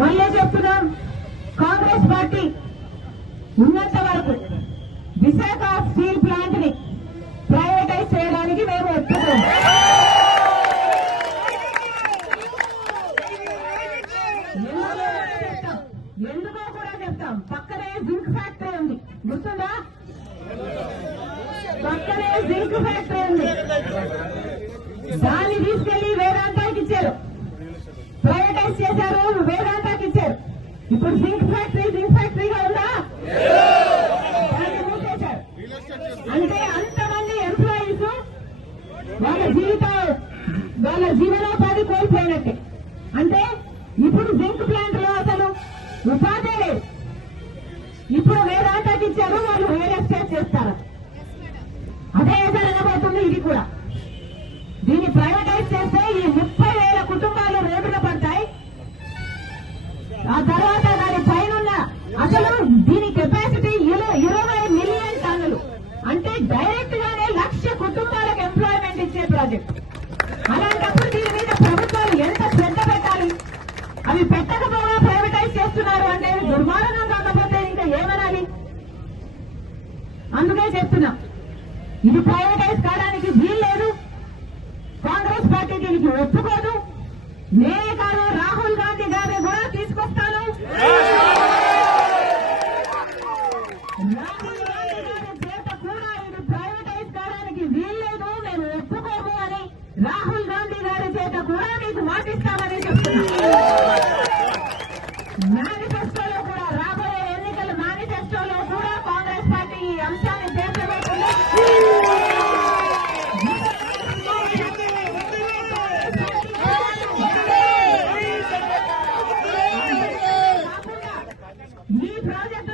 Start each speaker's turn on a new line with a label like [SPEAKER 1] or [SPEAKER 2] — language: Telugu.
[SPEAKER 1] మళ్ళీ చెప్తున్నాం కాంగ్రెస్ పార్టీ ఉన్నంత వరకు విశాఖ స్టీల్ ప్లాంట్ని ప్రైవేటైజ్ చేయడానికి మేము ఒప్పుకోం. ఎందుకో కూడా చెప్తాం. పక్కనే జింక్ ఫ్యాక్టరీ ఉంది. గుర్తుందా? పక్కనే జింక్ ఫ్యాక్టరీ ఉంది. దాన్ని తీసుకెళ్ళి వేదాంతానికి ఇచ్చారు. ప్రైవేటైజ్ చేశారు వేదాంతానికి ఇప్పుడు జింక్ ఫ్యాక్టరీ జింక్ ఫ్యాక్టరీగా ఉందా? అంటే అంతమంది ఎంప్లాయీస్ వాళ్ళ జీవిత వాళ్ళ జీవనోపాధి కోల్పోయినట్టే. అంటే ఇప్పుడు జింక్ ప్లాంట్లో అసలు ఉపాధి లేదు. ఇప్పుడు వేదాంతాకి ఇచ్చారు వాళ్ళు రియల్ ఎస్టేట్ చేస్తారు. అదే జరగబోతుంది ఇది కూడా. దీని ప్రైవేటైజ్ ఆ తర్వాత దాని పైన అసలు దీని కెపాసిటీ ఇరవై మిలియన్ టన్నులు. అంటే డైరెక్ట్ గానే లక్ష కుటుంబాలకు ఎంప్లాయ్మెంట్ ఇచ్చే ప్రాజెక్ట్ అలాంటప్పుడు దీని మీద ప్రభుత్వాలు ఎంత శ్రద్ధ పెట్టాలి? అవి పెట్టకపోగా ప్రైవేటైజ్ చేస్తున్నారు అంటే దుర్మార్గం కాకపోతే ఇంకా ఏమనాలి? అందుకే చెప్తున్నా. ఇది ప్రైవేటైజ్ కావడానికి వీల్లేదు. కాంగ్రెస్ పార్టీ దీనికి ఒప్పుకోదు. నేనే కాదు రాహుల్ గాంధీ గారిని కూడా తీసుకొస్తాను రాహుల్ కూడా ఇది ప్రైవేటైజ్ కావడానికి వీల్లేదు మేము ఒప్పుకోము అని రాహుల్ గాంధీ గారి చేత కూడా మీకు మాటిస్తామని మేనిఫెస్టోలో కూడా రాబోయే ఎన్నికల మేనిఫెస్టోలో కూడా కాంగ్రెస్ పార్టీ ఈ అంశాన్ని చేర్చబోతుంది ఈ ప్రాజెక్టు